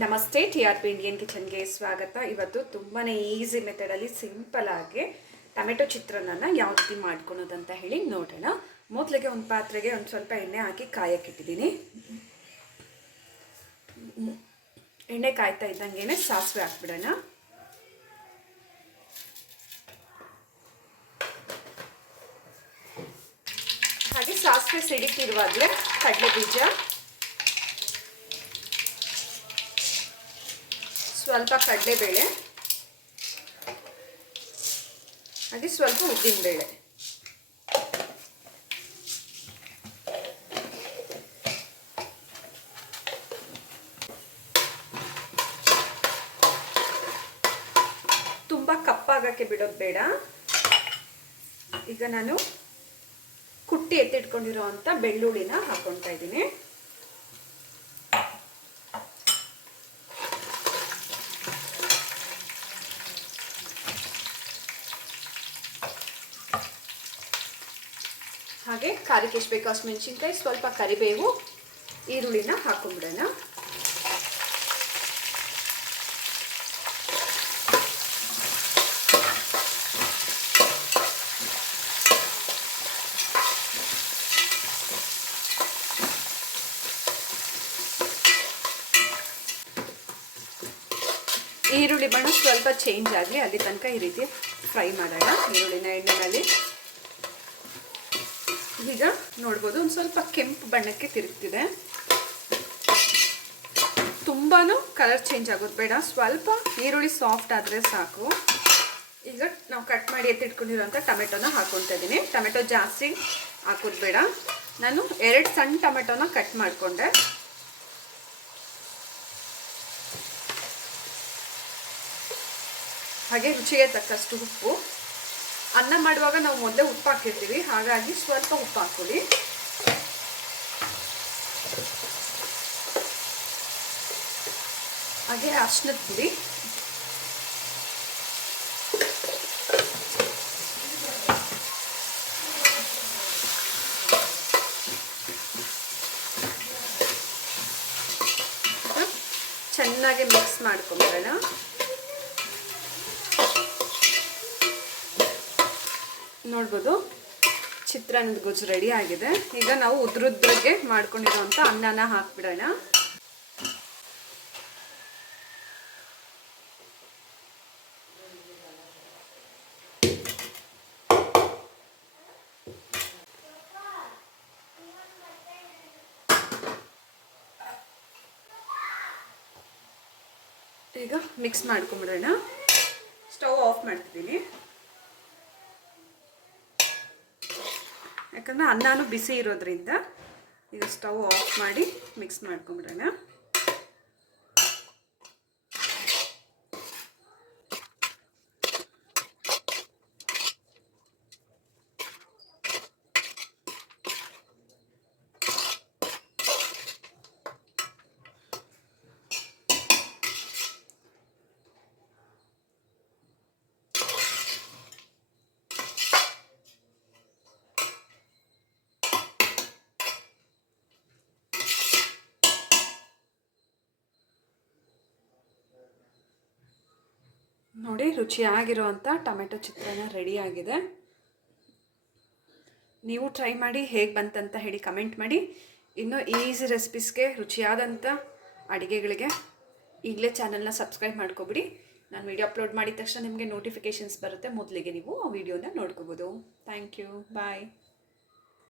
ನಮಸ್ತೆ, T R P Indian ಕಿಚನ್ಗೆ ಸ್ವಾಗತ. ಇವತ್ತು ತುಂಬಾ ಈಸಿ ಮೆಥಡಲ್ಲಿ ಸಿಂಪಲ್ ಆಗಿ ಟೊಮೆಟೊ ಚಿತ್ರಾನ್ನ ಯಾವ ರೀತಿ ಅಂತ ಹೇಳಿ ನೋಡೋಣ. ಮೊದಲಿಗೆ ಒಂದು ಪಾತ್ರೆಗೆ ಒಂದು ಸ್ವಲ್ಪ ಎಣ್ಣೆ ಹಾಕಿ ಕಾಯಕ್ಕಿಟ್ಟಿದ್ದೀನಿ ಎಣ್ಣೆ ಕಾಯ್ತಾ ಇದ್ದಂಗೆ ಸಾಸಿವೆ ಹಾಕ್ಬಿಡೋಣ. ಹಾಗೆ ಸಾಸಿವೆ ಸಿಡಿತಿರುವಾಗಲೇ ಕಡಲೆ ಬೀಜ ಸ್ವಲ್ಪ ಕಡಲೆಬೇಳೆ, ಹಾಗೆ ಸ್ವಲ್ಪ ಉದ್ದಿನಬೇಳೆ. ತುಂಬ ಕಪ್ಪಾಗಕ್ಕೆ ಬಿಡೋದು ಬೇಡ. ಈಗ ನಾನು ಕುಟ್ಟಿ ಎತ್ತಿಟ್ಕೊಂಡಿರೋ ಅಂಥ ಬೆಳ್ಳುಳ್ಳಿನ ಹಾಕ್ಕೊಳ್ತಾ ಇದ್ದೀನಿ. ಹಾಗೆ ಖಾರಕ್ಕೆ ಎಷ್ಟು ಬೇಕು ಅಷ್ಟು ಮೆಣಸಿನ್ಕಾಯಿ, ಸ್ವಲ್ಪ ಕರಿಬೇವು, ಈರುಳ್ಳಿನ ಹಾಕೊಂಡ್ಬಿಡೋಣ ಈರುಳ್ಳಿ ಬಣ್ಣ ಸ್ವಲ್ಪ ಚೇಂಜ್ ಆಗಲಿ ಅಲ್ಲಿ ತನಕ ಈ ರೀತಿ ಫ್ರೈ ಮಾಡೋಣ. ಈರುಳ್ಳಿನ ಎಣ್ಣೆನಲ್ಲಿ ಈಗ ನೋಡ್ಬೋದು ಒಂದು ಸ್ವಲ್ಪ ಕೆಂಪು ಬಣ್ಣಕ್ಕೆ ತಿರುಗ್ತಿದೆ. ತುಂಬಾ ಕಲರ್ ಚೇಂಜ್ ಆಗೋದು ಬೇಡ. ಸ್ವಲ್ಪ ಈರುಳ್ಳಿ ಸಾಫ್ಟ್ ಆದರೆ ಸಾಕು. ಈಗ ನಾವು ಕಟ್ ಮಾಡಿ ಎತ್ತಿಟ್ಕೊಂಡಿರೋಂಥ ಟೊಮೆಟೊನ ಹಾಕೊತಾ ಇದ್ದೀನಿ ಟೊಮೆಟೊ ಜಾಸ್ತಿ ಹಾಕೋದು ಬೇಡ. ನಾನು ಎರಡು ಸಣ್ಣ ಟೊಮೆಟೊನ ಕಟ್ ಮಾಡಿಕೊಂಡೆ. ಹಾಗೆ ರುಚಿಗೆ ತಕ್ಕಷ್ಟು ಉಪ್ಪು. ಅನ್ನ ಮಾಡುವಾಗ ನಾವು ಮೊದಲೇ ಉಪ್ಪು ಹಾಕಿರ್ತೀವಿ. ಹಾಗಾಗಿ ಸ್ವಲ್ಪ ಉಪ್ಪು ಹಾಕೊಳ್ಳಿ ಹಾಗೆ ಅರ್ಶನದ ಪುಡಿ. ಚೆನ್ನಾಗಿ ಮಿಕ್ಸ್ ಮಾಡ್ಕೊಂಬರೋಣ. ನೋಡ್ಬೋದು. ಚಿತ್ರಾನ್ನದ ಗೊಜ್ಜು ರೆಡಿ ಆಗಿದೆ. ಈಗ ನಾವು ಉದ್ರುದ್ರಿಗೆ ಮಾಡ್ಕೊಂಡಿರೋಂಥ ಅನ್ನನ ಹಾಕ್ಬಿಡೋಣ. ಈಗ ಮಿಕ್ಸ್ ಮಾಡ್ಕೊಂಬಿಡೋಣ ಸ್ಟವ್ ಆಫ್ ಮಾಡ್ತಿದ್ದೀನಿ. ಯಾಕಂದರೆ ಅನ್ನನೂ ಬಿಸಿ ಇರೋದ್ರಿಂದ ಈಗ ಸ್ಟವ್ ಆಫ್ ಮಾಡಿ ಮಿಕ್ಸ್ ಮಾಡ್ಕೊಂಬಿಡೋಣ. ನೋಡಿ ರುಚಿಯಾಗಿರುವಂಥ ಟೊಮೆಟೊ ಚಿತ್ರಾನ್ನ ರೆಡಿಯಾಗಿದೆ ನೀವು ಟ್ರೈ ಮಾಡಿ ಹೇಗೆ ಬಂತಂತ ಹೇಳಿ ಕಮೆಂಟ್ ಮಾಡಿ. ಇನ್ನೂ ಈಸಿ ರೆಸಿಪೀಸ್ಗೆ ರುಚಿಯಾದಂಥ ಅಡುಗೆಗಳಿಗೆ ಈಗಲೇ ಚಾನಲ್ನ ಸಬ್ಸ್ಕ್ರೈಬ್ ಮಾಡ್ಕೊಬಿಡಿ. ನಾನು ವಿಡಿಯೋ ಅಪ್ಲೋಡ್ ಮಾಡಿದ ತಕ್ಷಣ ನಿಮಗೆ ನೋಟಿಫಿಕೇಷನ್ಸ್ ಬರುತ್ತೆ. ಮೊದಲಿಗೆ ನೀವು ಆ ವಿಡಿಯೋನ ನೋಡ್ಕೋಬೋದು. Thank you bye